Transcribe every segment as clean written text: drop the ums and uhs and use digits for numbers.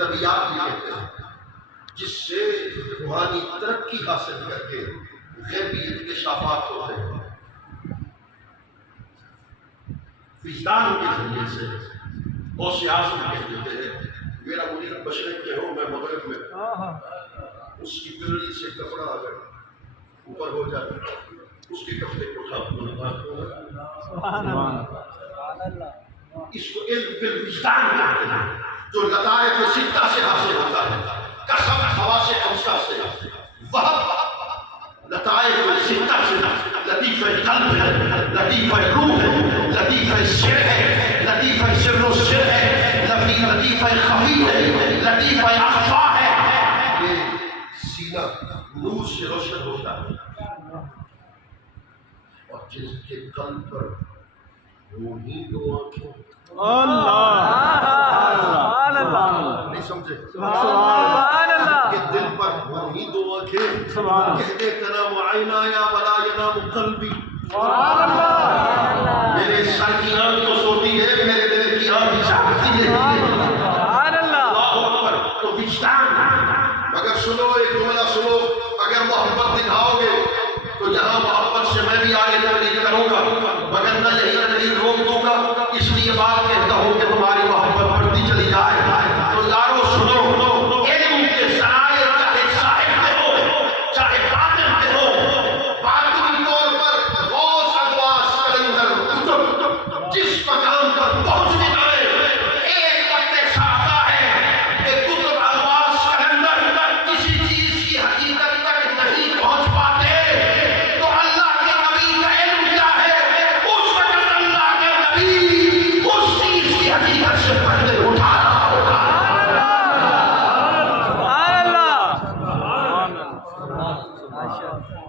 ادبیات بھی کہتے ہیں، جس سے روحانی ترقی حاصل کر کے غیبیت کے شافات ہوتے ہیں۔ وجدان کے ذریعے سے غوث اعظم کہہ دیتے ہیں میرا منیر مشرق کے ہو میں مغرب میں، اس کی پرلی سے کپڑا اگر اوپر ہو جائے اس کے کپڑے کو اٹھا اس کو علم بالوجدان کہتے ہیں، جو لطائف ستہ سے حاصل ہوتا ہے، قسم حواس خمسہ سے، وہ لطائف ستہ سے، لطیفہ قلب ہے، لطیفہ روح ہے، لطیفہ سر ہے، لطیفہ سر و سر ہے، لطیفہ خفی ہے، لطیفہ اخفا ہے۔ یہ سینہ نور سے روشن ہوتا ہے، اور جس کے قلب پر وہی دو آنکھیں، نہیں سمجھے، کہ دل پر وہی دو آنکھیں، کہتے تنام عینایا ولا ینام قلبی، میرے سر کی آنکھ تو سوتی ہے، میرے دل کی آنکھ جاگتی ہے۔ اللہ اکبر۔ تو وجدان، مگر سنو ایک جملہ سنو، اگر محبت دکھاؤ گے تو یہاں محبت سے میں بھی آگے تبلیغ کروں گا، مگر نہ یہی تبلیغ روک دوں گا، اس لیے بات کہتا ہوں کہ تمہاری محبت بڑھتی چلی جائے۔ تو یارو سنو، علم کے ذرائع چاہے صاحب کے ہو چاہے باطن کے ہو، باطنی طور پر غوث ادواس کلندر کتب جس مقام پر پہنچ جائے، ایک وقت ایسا آتا ہے کہ کتب ادواس کلندر کسی چیز کی حقیقت تک نہیں پہنچ پاتے، تو اللہ کے نبی کا علم کیا ہے؟ اس وقت اللہ کے نبی اس چیز کی حقیقت سے پردے اٹھا رہا ہوگا۔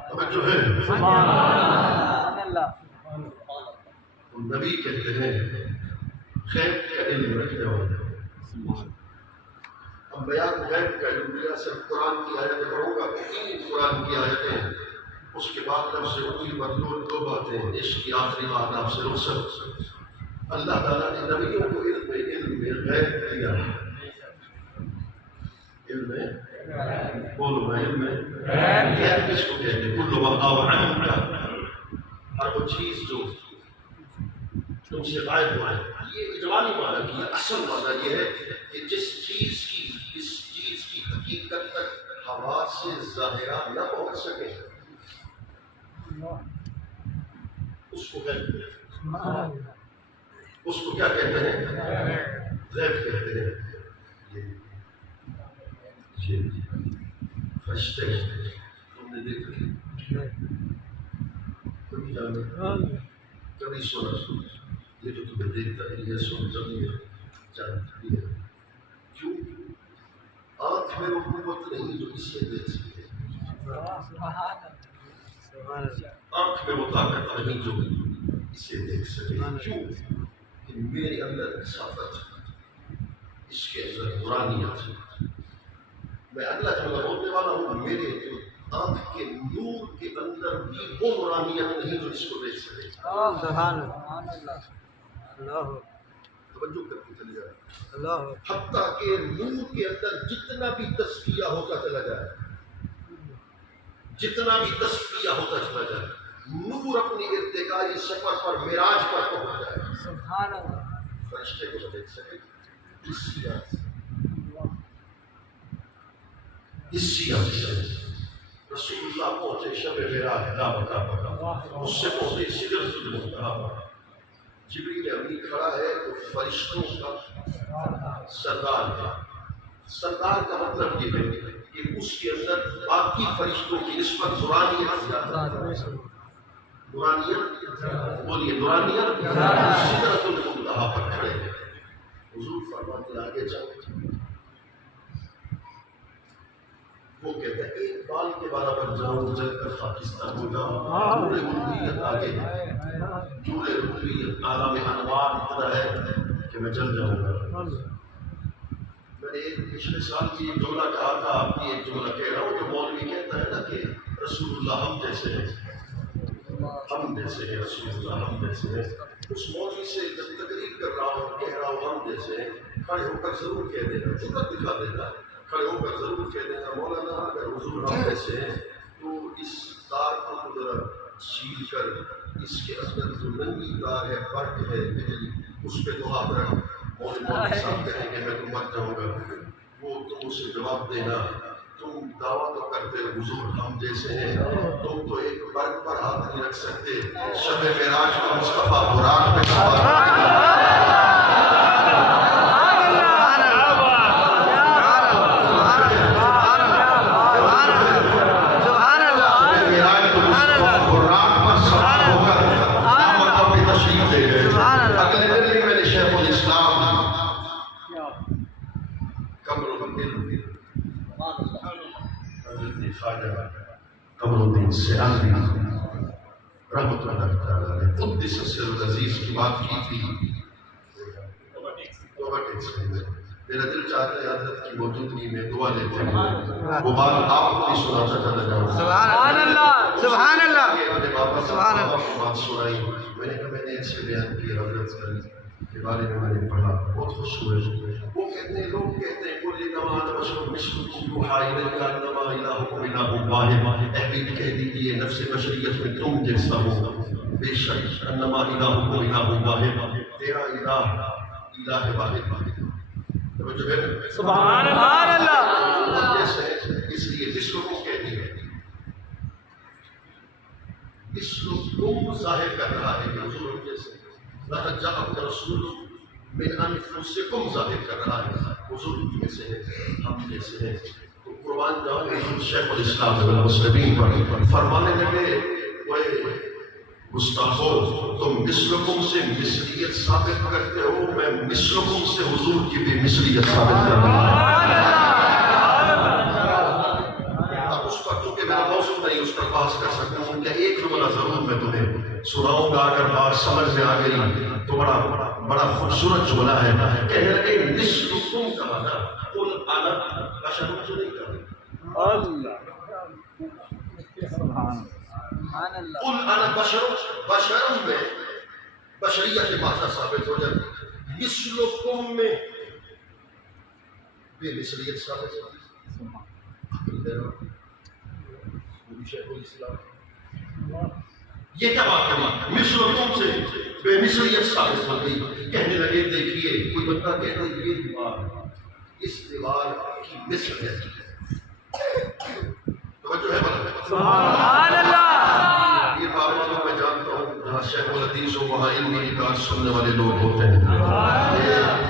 توجہ ہے؟ نبی کہتے ہیں غیب کا علم رکھنے والے، انبیاء کو غیب کا علم دیا، صرف قرآن کی آیتیں پڑھوں گا، 3 قرآن کی آیتیں، اس کے بعد لفظ روحی مطلوب 2 باتیں، عشق کی آخری بات آپ سے رخصت۔ اللہ تعالیٰ نے نبیوں کو علم میں غیب دیا، علم میں بولو میں علم میں غیب کس کو کہتے ہیں؟ کل ما غاب عنک، ہر وہ چیز جو تم سے غائب ہوا ہے۔ یہ اجمالی معنی کی اصل معنی یہ ہے کہ جس چیز کی اس چیز کی حقیقت تک حواس سے ظاہرہ نہ پہنچ سکے اس کو غیب کہتے ہیں۔ اس کو کیا کہتے ہیں؟ غیب کہتے ہیں۔ یہ فرشتے تم نے دیکھا کبھی جانا کبھی سونا، یہ جو تمہیں دیکھتا ہے یہ سن زمین جانتی ہے، کیوں؟ آنکھ میں وہ قوت نہیں جو اسے دیکھ سکتے، آنکھ میں وہ طاقت نہیں جو اسے دیکھ سکے، کیوں؟ کہ میرے اندر کثافت، اس کے اندر نورانیت، میں اللہ تعالیٰ بولنے والا ہوں، میرے آنکھ کے نور کے اندر بھی وہ نورانیت نہیں جو اس کو دیکھ سکے۔ توجہ کر کے چلے جائے، حتیٰ کہ نور کے اندر جتنا بھی تزکیہ ہوتا چلا جائے، جتنا بھی تزکیہ ہوتا چلا جائے، نور اپنی ارتقائی سفر پر معراج پر پہنچ جائے، فرشتے کو دیکھ سکے، حسیہ رسول اللہ پہنچے شب معراج لا بتا پڑا، اس سے پہنچے سدرۃ المنتہا پر، جبریل امین کھڑا ہے تو فرشتوں کا سردار ہے۔ سردار کا مطلب یہ ہے کہ اس کے اندر باقی فرشتوں کی نسبت نورانیت زیادہ ہے۔ نورانیت بولیے، نورانیت سدرۃ المنتہا پر کھڑے ہیں۔ حضور فرماتے آگے چلو، وہ کہتا ہے ایک بال کے برابر جاؤں چل کر خاکستان ہو جاؤں، نور ربوبیت آگے ہے، نور ربوبیت عالم انوار اتنا ہے کہ میں چل جاؤں گا۔ میں نے ایک پچھلے سال کی ایک جملہ کہا تھا، آپ کی ایک جملہ کہہ رہا ہوں جو مولوی کہتا ہے نا کہ رسول اللہ ہم جیسے ہیں، ہم جیسے ہیں، رسول اللہ ہم جیسے ہیں۔ اس مولوی سے جب تقریر کر رہا ہوں کہہ رہا ہوں ہم جیسے ہیں، کھڑے ہو کر ضرور کہہ دینا، جرأت دکھا دینا، کھڑے ہو کر ضرور کہہ دینا مولانا اگر حضور ہم میں سے ہیں تو اس تار کو ذرا چھیل کر اس کے اندر جو ننگی تار ہے، برق ہے، بجلی، اس پہ تو آپ رکھ۔ مولوی صاحب کہیں گے میں تو مر جاؤں گا، وہ تم اسے جواب دینا تم دعویٰ تو کرتے حضور ہم جیسے ہیں، تم تو ایک برق پر ہاتھ نہیں رکھ سکتے، شب معراج کا مصطفیٰ براق پہ سوار قمر الدین سیاسی رحمۃ اللہ تعالیٰ نے قدس سر العزیز کی بات کی تھی۔ میرا دل چاہتا ہے حضرت کی موجودگی میں دعا لیتے ہیں، وہ بات آپ کو بھی سناتا چلا جاؤں۔ سبحان اللہ، سبحان اللہ، اپنے باپا صاحب کو بات سنائی، میں نے کہا میں نے ایسے بیان کیا حضرت کے بارے میں میں نے پڑھا، بہت خوش ہوئے۔ وہ کہتے ہیں، لوگ کہتے ہیں کل انما انا بشر مثلکم یوحی الی انما الہکم الہ واحد، اے حبیب کہہ دیجیے نفس بشریت میں تم جیسا ہو، بے شک انما الہکم الہ واحد، تیرا الہ واحد توجہ ہے۔ سبحان اللہ، جیسے اس لیے مثلکم کہہ دیا، مثلکم ظاہر کر رہا ہے کہ حضور جیسے لقد جاءکم رسول من انفسکم ظاہر کر رہا ہے حضور میں سے ہے، ہم جیسے ہیں۔ تو قربان جاؤ حضور شیخ الاسلام والمسلمین پر فرمانے لگے وہ گستاخو تم مثلکم سے مثلیت ثابت کرتے ہو، میں مثلکم سے حضور کی بھی مثلیت ثابت کر رہا ہوں۔ اب اس پر چونکہ میرا موضوع نہیں اس پر بحث کر سکتا ہوں کہ ایک جملہ ضرور میں تمہیں سناؤں گا، اگر بات سمجھ میں آ گئی تو بڑا خوبصورت جملہ ہے۔ کہنے لگے مثلکم کا معنی قل انا بشر جو نہیں کہا، اللہ قل انا بشر میں بشریت کے معنی ثابت ہو جاتی ہے، مثلکم میں بے مثلیت ثابت ہوتی ہے۔ شیخ الاسلام یہ کیا بات ہے؟ مثلکم سے بے مثلیت ثابت ہو گئی۔ کہنے لگے دیکھیے کوئی بندہ کہتا ہے یہ دیوار اس دیوار کی مثل ہے، توجہ ہے بلد سبحان اللہ۔ یہ بات میں جانتا ہوں جہاں شیخ الحدیث ہو وہاں علمی نکات سننے والے لوگ ہوتے ہیں،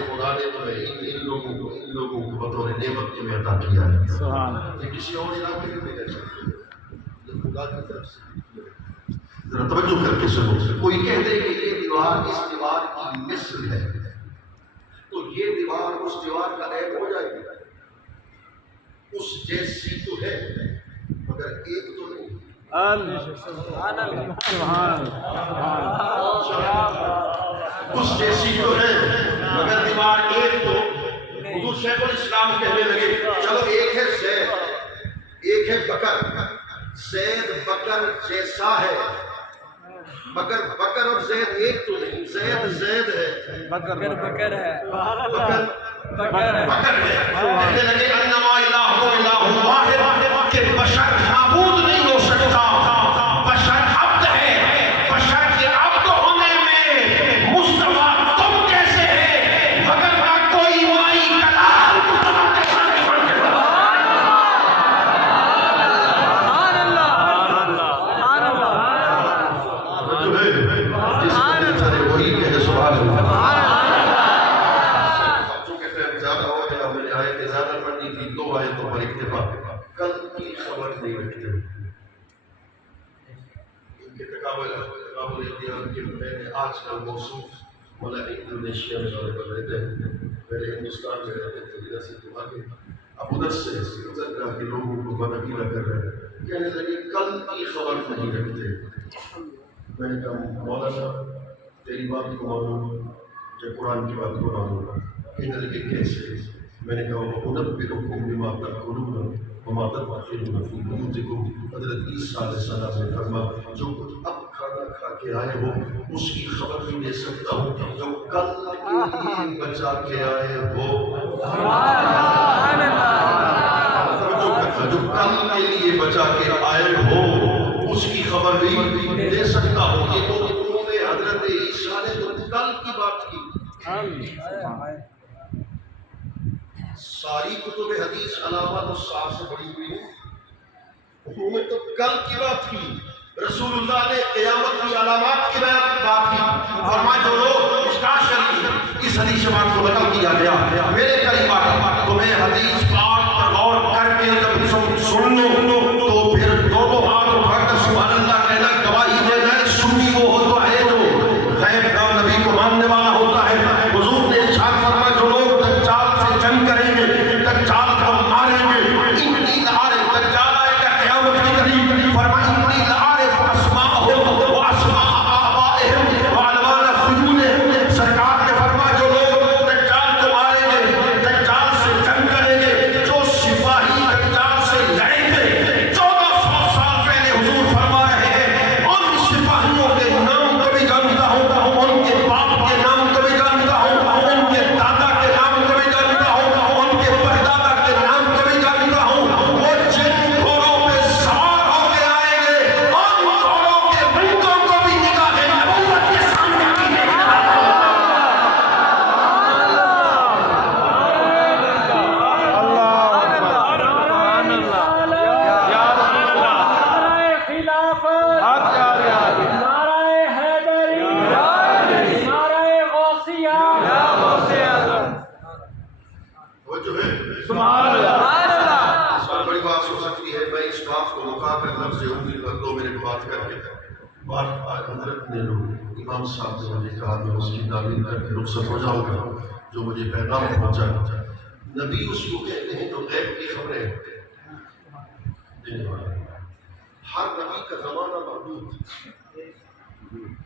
خدا نے تو ان لوگوں کو بطور نعمت میں عطا کیا ہے، یہ کسی اور علاقے میں نہیں رہتا، یہ خدا کی طرف سے۔ ذرا توجہ کر کے سنو، کوئی کہتے ہیں کہ یہ دیوار اس دیوار کی مثل ہے تو یہ دیوار اس دیوار کا عیب ہو جائے گی، اس جیسی تو ہے مگر ایک تو نہیں، اس جیسی تو ہے مگر دیوار ایک تو۔ حضور شیخ الاسلام کہنے لگے چلو ایک ہے زید، ایک ہے بکر، زید بکر جیسا ہے مگر بکر اور زید ایک تو نہیں، زید زید ہے، بکر بکر ہے، بکر بکر ہے، بکر ہے۔ کہنے لگے انما الہکم الہ واحد، کہ بشر معبود نہیں ہو سکتا، بشر عبد ہے، بشر کے عبد ہونے میں مصطفیٰ تم کیسے ہے، مگر نہ کوئی مائی کلام آج کل موصوف مولا انڈونیشیا میں رہتے ہیں، پہلے ہندوستان میں رہتے تھے، ادھر سے تو آگے اب ادھر سے ادھر کا کہ لوگوں کو بدعقیدہ کر رہے ہیں، کہنے لگے کل کی خبر نہیں رکھتے۔ میں نے کہا مولانا تیری بات کو مانوں یا قرآن کی بات کو مانوں؟ کہنے لگے کیسے؟ میں نے کہا انبئکم بما تأکلون وما تدخرون فی بیوتکم، حضرت عیسیٰ علیہ السلام نے فرمایا جو کچھ اب کھانا کھا کے آئے ہو اس کی خبر بھی دے سکتا ہوں جو کل کے لیے بچا کے آئے ہو، جو کل کے لیے بچا کے آئے ہو اس کی خبر بھی دے سکتا ہوں۔ یہ تو انہوں نے حضرت عیسیٰ نے تو کل کی بات کی، ساری کتب حدیث علامات الساعہ سے پڑھی ہوئی ہیں، انہوں نے تو کل کی بات کی۔ رسول اللہ نے قیامت کی علامات کی بات کی، فرمایا جو لوگ مشکات شریف اس حدیث پاک کو نقل کیا گیا، میرے قریبات تمہیں حدیث پاک پر غور کر کے جب سن لو تو پھر دونوں ہاتھ اٹھا کر سبحان اللہ کہنا، گواہی دینا ہے سنی وہ ہوتا ہے جو غیب کا نبی کو ماننے والا ہوتا ہے۔ حضور نے ارشاد فرمایا جو لوگ دجال سے جنگ کریں گے، دجال کو ماریں گے، انی لعارف دجال آئے گا قیامت کے قریب، فرمایا انی لعارف اسماءہم و اسماء آبائہم و عنوان خجولہم۔ سرکار نے فرمایا جو لوگ دجال کو ماریں گے، دجال سے جنگ کریں گے، جو سپاہی دجال سے لڑیں گے، 1400 سال پہلے حضور فرما رہے ہیں ان سپاہیوں کے نام کو بھی جانتا ہوں، ان کے باپ کے نام کو بھی جانتا ہوں، ان کے دادا کے نام کو بھی جانتا ہوں، ان کے پردادا کے نام کو بھی جانتا ہوں۔ وہ جن گھوڑوں پہ سوار ہو کے آئیں گے ان گھوڑوں کے منٹوں کو بھی نگاہ نبوت کے سامنے کی جائے گی۔ نعرہ خلافت، نعرہ حیدری، نعرہ غوثیہ، وہ جو ہے سبحان اللہ، اس پر بڑی بات ہو سکتی ہے، میں اس بات کو مکا کر لفظ امید کر دو میرے بات کر کے بات آج حضرت نے لوگ امام صاحب نے مجھے کہا میں اس کی تعلیم کر کے رخصت ہو جاؤں گا، جو مجھے پیغام پہنچا۔ نبی اس کو کہتے ہیں جو غیب کی خبریں دینے والا ہے۔ ہر نبی کا زمانہ محدود،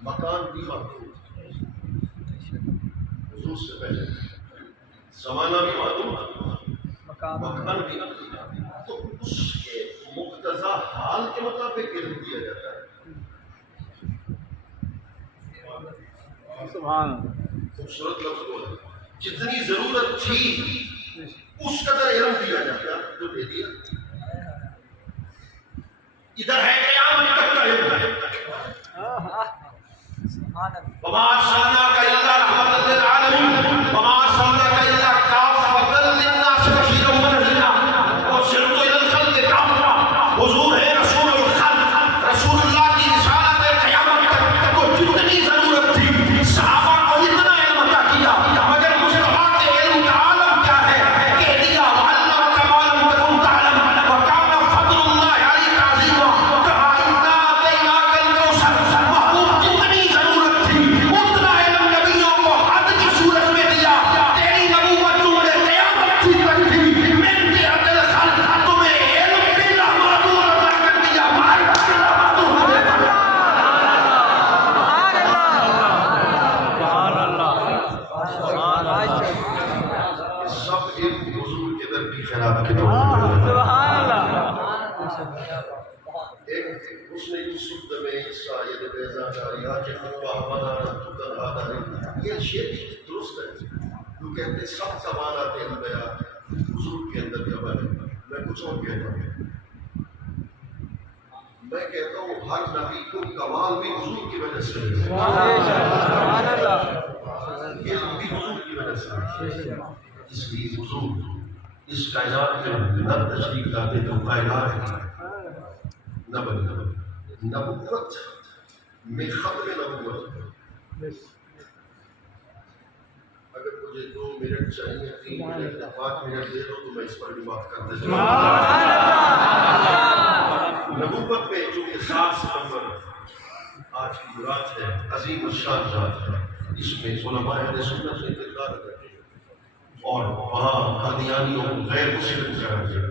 مکان بھی محدود، حضور سے پہلے زمانہ بھی محدود، مکان بھی، تو اس کے مقتضی حال کے مطابق علم دیا جاتا ہے۔ خوبصورت لفظ بولا، جتنی ضرورت تھی اس قدر علم دیا جاتا ہے جو دے دیا۔ ادھر ہے قیامت تک کا علم، وما ارسلناک الا رحمۃ للعالمین وما ارسلناک الا کافۃ للناس بشیرا ونذیرا وارسلت الى الخلق کافۃ۔ حضور ہے رسول الخلق، رسول اللہ کی رسالت قیامت تک کو جتنی ضرورت تھی صحابہ کو اتنا علم عطا کیا، مگر مصطفیٰ کے علم کا عالم کیا ہے؟ کہہ دیا وعلمک ما لم تکن تعلم وکان فضل اللہ علیک عظیما، کہا انا اعطیناک الکوثر۔ محبوب جتنی ضرورت تھی اتنا علم نبیوں کو حد کی صورت میں دیا۔ تیری نبوت تمہیں قیامت تھی تک تھی، من بعد الخلق تمہیں علم بلا محدود عطا کر دیا، معرفت بلا محدود عطا کر دیا۔ سب علم حضور کے در کی خیرات کے طور پر۔ ایک اس نے یوسف دم عیسیٰ ید بیضا داری آج خطبہ مدارا تکر آداری، یہ شعر درست ہے جو کہتے ہیں سب کمالات انبیاء حضور کے اندر جمع ہے۔ میں کچھ اور کہتا ہوں، میں کہتا ہوں ہر نبی کو کمال بھی حضور کی وجہ سے علم بھی حضور کی وجہ سے، اس لیے حضور اس کائنات میں نہ تشریف لاتے تو کائنات نہ بنتا۔ نبوت میں ختم نبوت، اگر مجھے 2 منٹ چاہیے، 3 منٹ، 5 منٹ دے دو تو میں اس پر بھی بات کرتے چلوں۔ نبوت میں چونکہ 7 ستمبر آج کی رات ہے، عظیم الشان رات ہے، اس میں علماء اہل سنت نے کردار ادا کیا اور وہاں قادیانیوں کو غیر مسلم قرار دیا۔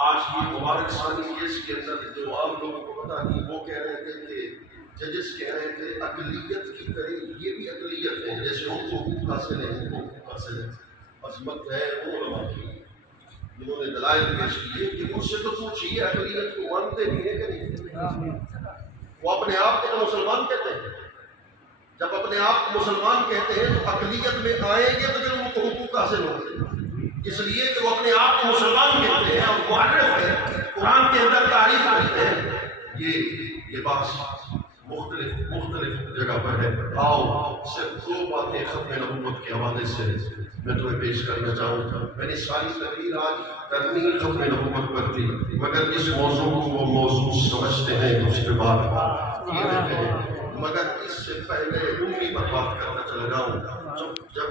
آج یہ مبارک ثانی کیس کے اندر جو عام لوگوں کو پتا نہیں، وہ کہہ رہے تھے کہ ججز کہہ رہے تھے اقلیت کی طرح یہ بھی اقلیت ہے، جیسے ان کو حقوق حاصل ہے، ان کو حقوق حاصل ہے۔ عظمت ہے وہ علماء کی جنہوں نے دلائل پیش کیے کہ ان سے تو پوچھیے اقلیت کو مانتے بھی ہیں کہ نہیں؟ وہ اپنے آپ کو مسلمان کہتے ہیں. جب اپنے آپ کو مسلمان کہتے ہیں تو اقلیت میں آئیں گے تو پھر ان کو حقوق حاصل ہوں گے، اس لیے کہ وہ اپنے آپ کو مسلمان کہتے ہیں اور معرف ہے، قرآن کے اندر تعریف کرتے ہیں. یہ بات مختلف جگہ پر ہے. آؤ صرف دو باتیں ختم نبوت کے حوالے سے میں تمہیں پیش کرنا چاہوں گا. میں نے ساری تقریر آج کرنی ختم نبوت پر تھی، مگر اس موضوع کو وہ موضوع سمجھتے ہیں کہ اس کے بعد یہ رہتے ہیں. مگر اس سے پہلے رومی پر بات کرنا چلا جاؤں. جب